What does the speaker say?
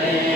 জানে